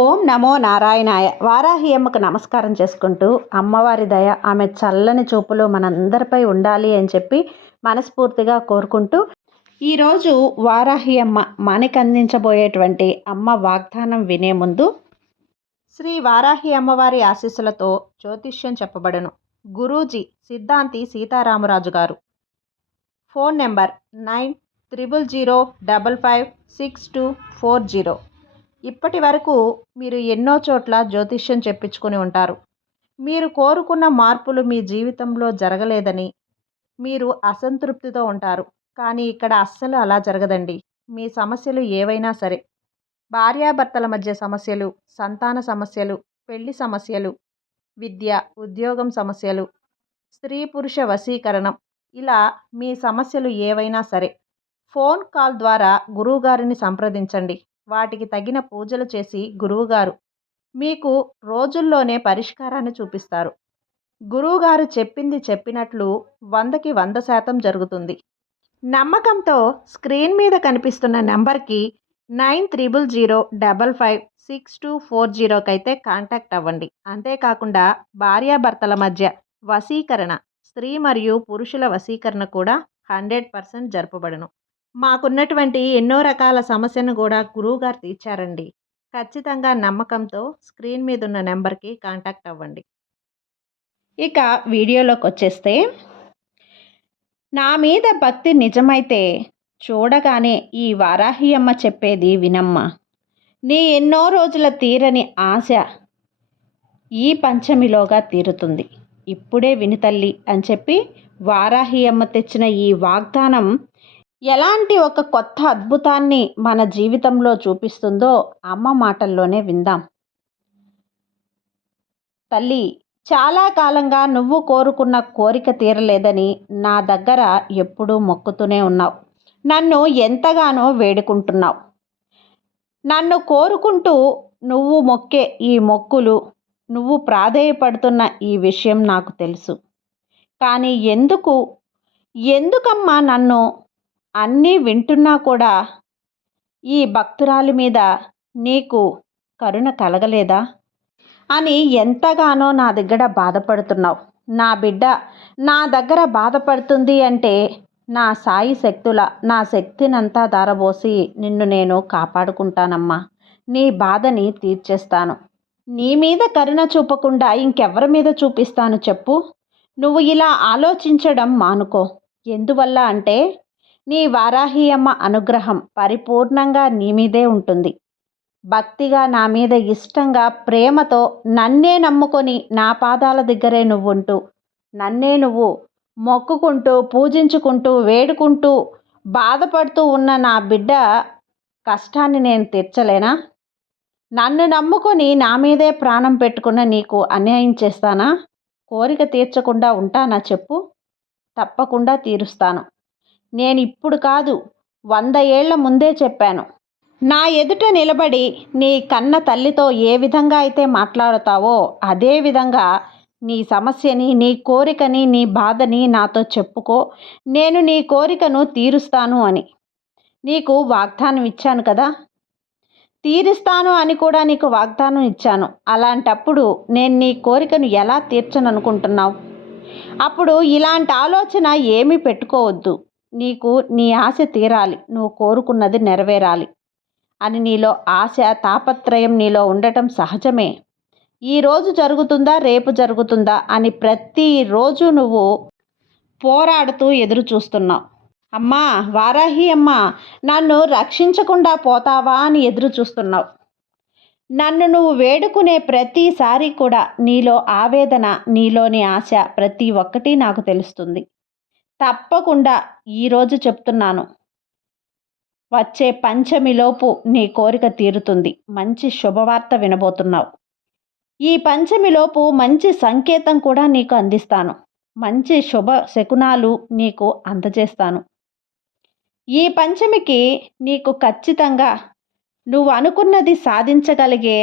ఓం నమో నారాయణాయ. వారాహి అమ్మకు నమస్కారం చేసుకుంటూ అమ్మవారి దయ ఆమె చల్లని చూపులు మనందరిపై ఉండాలి అని చెప్పి మనస్ఫూర్తిగా కోరుకుంటూ ఈరోజు వారాహి అమ్మ మనకి అందించబోయేటువంటి అమ్మ వాగ్దానం వినే ముందు శ్రీ వారాహి అమ్మవారి ఆశీస్సులతో జ్యోతిష్యం చెప్పబడను. గురూజీ సిద్ధాంతి సీతారామరాజు గారు. Phone number nine triple zero double five six two four zero. ఇప్పటి వరకు మీరు ఎన్నో చోట్ల జ్యోతిష్యం చెప్పించుకొని ఉంటారు. మీరు కోరుకున్న మార్పులు మీ జీవితంలో జరగలేదని మీరు అసంతృప్తితో ఉంటారు. కానీ ఇక్కడ అస్సలు అలా జరగదండి. మీ సమస్యలు ఏవైనా సరే. భార్యాభర్తల మధ్య సమస్యలు సంతాన సమస్యలు పెళ్ళి సమస్యలు విద్య ఉద్యోగం సమస్యలు స్త్రీ పురుష వశీకరణం ఇలా మీ సమస్యలు ఏవైనా సరే. ఫోన్ కాల్ ద్వారా గురువుగారిని సంప్రదించండి. వాటికి తగిన పూజలు చేసి గురువుగారు మీకు రోజుల్లోనే పరిష్కారాన్ని చూపిస్తారు. గురువుగారు చెప్పింది చెప్పినట్లు వందకి వంద శాతం జరుగుతుంది. నమ్మకంతో స్క్రీన్ మీద కనిపిస్తున్న నెంబర్కి nine triple zero double five six two four జీరోకి అయితే కాంటాక్ట్ అవ్వండి. అంతేకాకుండా భార్యాభర్తల మధ్య వశీకరణ స్త్రీ మరియు పురుషుల వశీకరణ కూడా హండ్రెడ్ పర్సెంట్ జరపబడను. మాకున్నటువంటి ఎన్నో రకాల సమస్యను కూడా గురువుగారు తీర్చారండి. ఖచ్చితంగా నమ్మకంతో స్క్రీన్ మీద ఉన్న నెంబర్కి కాంటాక్ట్ అవ్వండి. ఇక వీడియోలోకి వచ్చేస్తే నా మీద భక్తి నిజమైతే చూడగానే ఈ వారాహి అమ్మ చెప్పేది వినమ్మ. నీ ఎన్నో రోజుల తీరని ఆశ ఈ పంచమిలోగా తీరుతుంది. ఇప్పుడే వినితల్లి అని చెప్పి వారాహి అమ్మ తెచ్చిన ఈ వాగ్దానం ఎలాంటి ఒక కొత్త అద్భుతాన్ని మన జీవితంలో చూపిస్తుందో అమ్మ మాటల్లోనే విందాం. తల్లి చాలా కాలంగా నువ్వు కోరుకున్న కోరిక తీరలేదని నా దగ్గర ఎప్పుడూ మొక్కుతూనే ఉన్నావు. నన్ను ఎంతగానో వేడుకుంటున్నావు. నన్ను కోరుకుంటూ నువ్వు మొక్కే ఈ మొక్కులు నువ్వు ప్రాధేయపడుతున్న ఈ విషయం నాకు తెలుసు. కానీ ఎందుకు? ఎందుకమ్మా నన్ను అన్నీ వింటున్నా కూడా ఈ భక్తురాలి మీద నీకు కరుణ కలగలేదా? అని ఎంతగానో నా దగ్గర బాధపడుతున్నావు. నా బిడ్డ నా దగ్గర బాధపడుతుంది అంటే నా సాయి శక్తుల నా శక్తినంతా ధారబోసి నిన్ను నేను కాపాడుకుంటానమ్మా. నీ బాధని తీర్చేస్తాను. నీ మీద కరుణ చూపకుండా ఇంకెవరి మీద చూపిస్తాను చెప్పు? నువ్వు ఇలా ఆలోచించడం మానుకో. ఎందువల్ల అంటే నీ వారాహి అమ్మ అనుగ్రహం పరిపూర్ణంగా నీ మీదే ఉంటుంది. భక్తిగా నా మీద ఇష్టంగా ప్రేమతో నన్నే నమ్ముకొని నా పాదాల దగ్గరే నువ్వుంటూ నన్నే నువ్వు మొక్కుకుంటూ పూజించుకుంటూ వేడుకుంటూ బాధపడుతూ ఉన్న నా బిడ్డ కష్టాన్ని నేను తీర్చలేనా? నన్ను నమ్ముకొని నా మీదే ప్రాణం పెట్టుకున్న నీకు అన్యాయం చేస్తానా? కోరిక తీర్చకుండా ఉంటానా చెప్పు? తప్పకుండా తీరుస్తాను. నేను ఇప్పుడు కాదు వంద ఏళ్ళ ముందే చెప్పాను. నా ఎదుట నిలబడి నీ కన్న తల్లితో ఏ విధంగా అయితే మాట్లాడతావో అదే విధంగా నీ సమస్యని నీ కోరికని నీ బాధని నాతో చెప్పుకో. నేను నీ కోరికను తీరుస్తాను అని. నీకు వాగ్దానం ఇచ్చాను కదా? తీరుస్తాను అని కూడా నీకు వాగ్దానం ఇచ్చాను. అలాంటప్పుడు నేను నీ కోరికను ఎలా తీర్చననుకుంటున్నావు? అప్పుడు ఇలాంటి ఆలోచన ఏమీ పెట్టుకోవద్దు. నీకు నీ ఆశ తీరాలి. నువ్వు కోరుకున్నది నెరవేరాలి. అని నీలో ఆశ తాపత్రయం నీలో ఉండటం సహజమే. ఈరోజు జరుగుతుందా? రేపు జరుగుతుందా? అని ప్రతిరోజు నువ్వు పోరాడుతూ ఎదురు చూస్తున్నావు. అమ్మా వారాహి అమ్మా నన్ను రక్షించకుండా పోతావా అని ఎదురు చూస్తున్నావు. నన్ను నువ్వు వేడుకునే ప్రతిసారి కూడా నీలో ఆవేదన నీలోని ఆశ ప్రతి ఒక్కటి నాకు తెలుస్తుంది. తప్పకుండా ఈరోజు చెప్తున్నాను. వచ్చే పంచమిలోపు నీ కోరిక తీరుతుంది. మంచి శుభవార్త వినబోతున్నావు. ఈ పంచమిలోపు మంచి సంకేతం కూడా నీకు అందిస్తాను. మంచి శుభ శకునాలు నీకు అందజేస్తాను. ఈ పంచమికి నీకు ఖచ్చితంగా నువ్వు అనుకున్నది సాధించగలిగే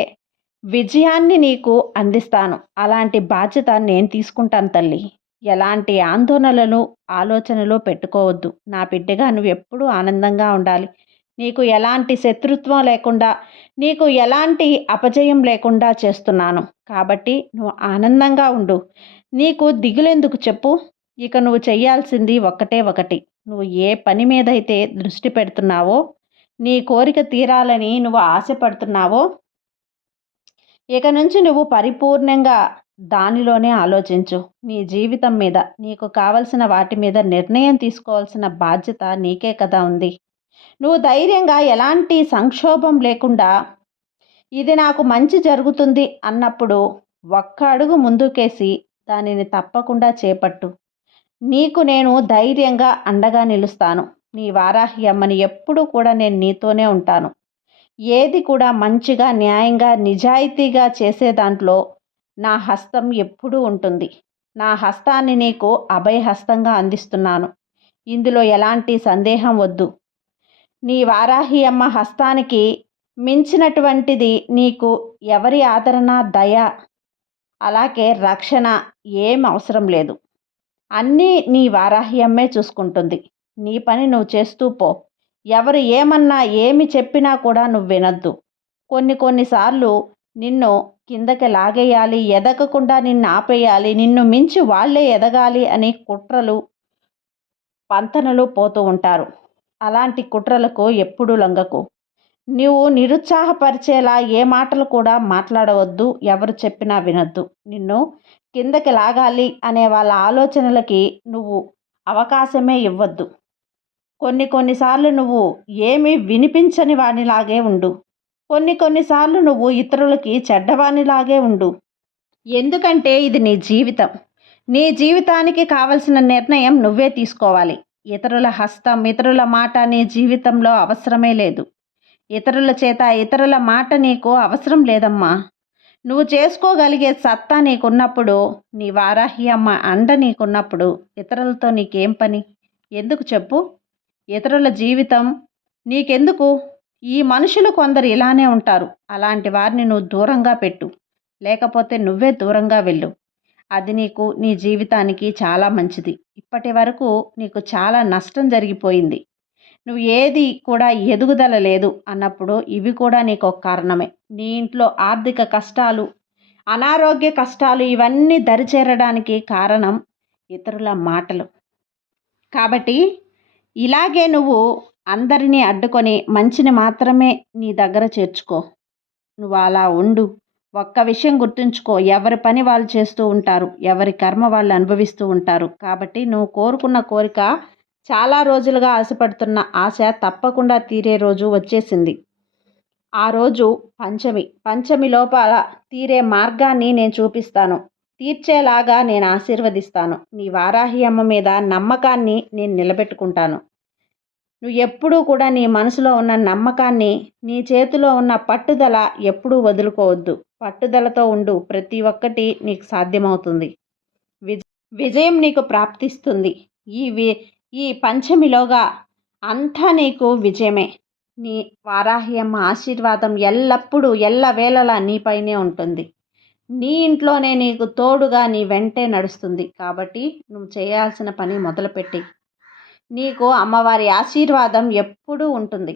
విజయాన్ని నీకు అందిస్తాను. అలాంటి బాధ్యత నేను తీసుకుంటాను తల్లి. ఎలాంటి ఆందోళనలు ఆలోచనలు పెట్టుకోవద్దు. నా బిడ్డగా నువ్వు ఎప్పుడూ ఆనందంగా ఉండాలి. నీకు ఎలాంటి శత్రుత్వం లేకుండా నీకు ఎలాంటి అపజయం లేకుండా చేస్తున్నాను. కాబట్టి నువ్వు ఆనందంగా ఉండు. నీకు దిగులెందుకు చెప్పు? ఇక నువ్వు చేయాల్సింది ఒక్కటే ఒకటి. నువ్వు ఏ పని మీద అయితే దృష్టి పెడుతున్నావో నీ కోరిక తీరాలని నువ్వు ఆశపడుతున్నావో ఇక నుంచి నువ్వు పరిపూర్ణంగా దానిలోనే ఆలోచించు. నీ జీవితం మీద నీకు కావలసిన వాటి మీద నిర్ణయం తీసుకోవాల్సిన బాధ్యత నీకే కదా ఉంది. నువ్వు ధైర్యంగా ఎలాంటి సంక్షోభం లేకుండా ఇది నాకు మంచి జరుగుతుంది అన్నప్పుడు ఒక్క అడుగు ముందుకేసి దానిని తప్పకుండా చేపట్టు. నీకు నేను ధైర్యంగా అండగా నిలుస్తాను. నీ వారాహి అమ్మని ఎప్పుడూ కూడా నేను నీతోనే ఉంటాను. ఏది కూడా మంచిగా న్యాయంగా నిజాయితీగా చేసే దాంట్లో నా హస్తం ఎప్పుడూ ఉంటుంది. నా హస్తాన్ని నీకు అభయహస్తంగా అందిస్తున్నాను. ఇందులో ఎలాంటి సందేహం వద్దు. నీ వారాహి అమ్మ హస్తానికి మించినటువంటిది నీకు ఎవరి ఆదరణ దయ అలాగే రక్షణ ఏం అవసరం లేదు. అన్నీ నీ వారాహి అమ్మే చూసుకుంటుంది. నీ పని నువ్వు చేస్తూ పో. ఎవరు ఏమన్నా ఏమి చెప్పినా కూడా నువ్వు వినద్దు. కొన్ని కొన్నిసార్లు నిన్ను కిందకి లాగేయాలి ఎదగకుండా నిన్ను ఆపేయాలి నిన్ను మించి వాళ్ళే ఎదగాలి అని కుట్రలు పంతనలు పోతూ ఉంటారు. అలాంటి కుట్రలకు ఎప్పుడు లొంగకు. నువ్వు నిరుత్సాహపరిచేలా ఏ మాటలు కూడా మాట్లాడవద్దు ఎవరు చెప్పినా వినొద్దు. నిన్ను కిందకి లాగాలి అనే వాళ్ళ ఆలోచనలకి నువ్వు అవకాశమే ఇవ్వద్దు. కొన్ని కొన్నిసార్లు నువ్వు ఏమీ వినిపించని వాడిలాగే ఉండు. కొన్ని కొన్నిసార్లు నువ్వు ఇతరులకి చెడ్డవానిలాగే ఉండు. ఎందుకంటే ఇది నీ జీవితం. నీ జీవితానికి కావలసిన నిర్ణయం నువ్వే తీసుకోవాలి. ఇతరుల హస్తం ఇతరుల మాట నీ జీవితంలో అవసరమే లేదు. ఇతరుల చేత ఇతరుల మాట నీకు అవసరం లేదమ్మా. నువ్వు చేసుకోగలిగే సత్తా నీకున్నప్పుడు నీ వారాహి అమ్మ అండ నీకున్నప్పుడు ఇతరులతో నీకేం పని? ఎందుకు చెప్పు? ఇతరుల జీవితం నీకెందుకు? ఈ మనుషులు కొందరు ఇలానే ఉంటారు. అలాంటి వారిని నువ్వు దూరంగా పెట్టు. లేకపోతే నువ్వే దూరంగా వెళ్ళు. అది నీకు నీ జీవితానికి చాలా మంచిది. ఇప్పటి వరకు నీకు చాలా నష్టం జరిగిపోయింది. నువ్వు ఏది కూడా ఎదుగుదల లేదు అన్నప్పుడు ఇవి కూడా నీకు ఒక కారణమే. నీ ఇంట్లో ఆర్థిక కష్టాలు అనారోగ్య కష్టాలు ఇవన్నీ దరిచేరడానికి కారణం ఇతరుల మాటలు. కాబట్టి ఇలాగే నువ్వు అందరినీ అడ్డుకొని మంచిని మాత్రమే నీ దగ్గర చేర్చుకో. నువ్వు అలా ఉండు. ఒక్క విషయం గుర్తుంచుకో. ఎవరి పని వాళ్ళు చేస్తూ ఉంటారు. ఎవరి కర్మ వాళ్ళు అనుభవిస్తూ ఉంటారు. కాబట్టి నువ్వు కోరుకున్న కోరిక చాలా రోజులుగా ఆశపడుతున్న ఆశ తప్పకుండా తీరే రోజు వచ్చేసింది. ఆ రోజు పంచమి. పంచమి లోపల తీరే మార్గాన్ని నేను చూపిస్తాను. తీర్చేలాగా నేను ఆశీర్వదిస్తాను. నీ వారాహి అమ్మ మీద నమ్మకాన్ని నేను నిలబెట్టుకుంటాను. నువ్వు ఎప్పుడూ కూడా నీ మనసులో ఉన్న నమ్మకాన్ని నీ చేతిలో ఉన్న పట్టుదల ఎప్పుడూ వదులుకోవద్దు. పట్టుదలతో ఉండు. ప్రతి ఒక్కటి నీకు సాధ్యమవుతుంది. విజ విజయం నీకు ప్రాప్తిస్తుంది. ఈ వి ఈ పంచమిలోగా అంతా నీకు విజయమే. నీ వారాహ్యమ్మ ఆశీర్వాదం ఎల్లప్పుడూ ఎల్లవేళలా నీపైనే ఉంటుంది. నీ ఇంట్లోనే నీకు తోడుగా నీ వెంటే నడుస్తుంది. కాబట్టి నువ్వు చేయాల్సిన పని మొదలుపెట్టి నీకు అమ్మవారి ఆశీర్వాదం ఎప్పుడూ ఉంటుంది.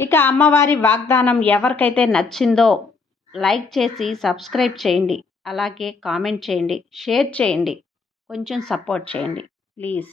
ఇక అమ్మవారి వాగ్దానం ఎవరికైతే నచ్చిందో లైక్ చేసి సబ్స్క్రైబ్ చేయండి. అలాగే కామెంట్ చేయండి షేర్ చేయండి. కొంచెం సపోర్ట్ చేయండి. ప్లీజ్.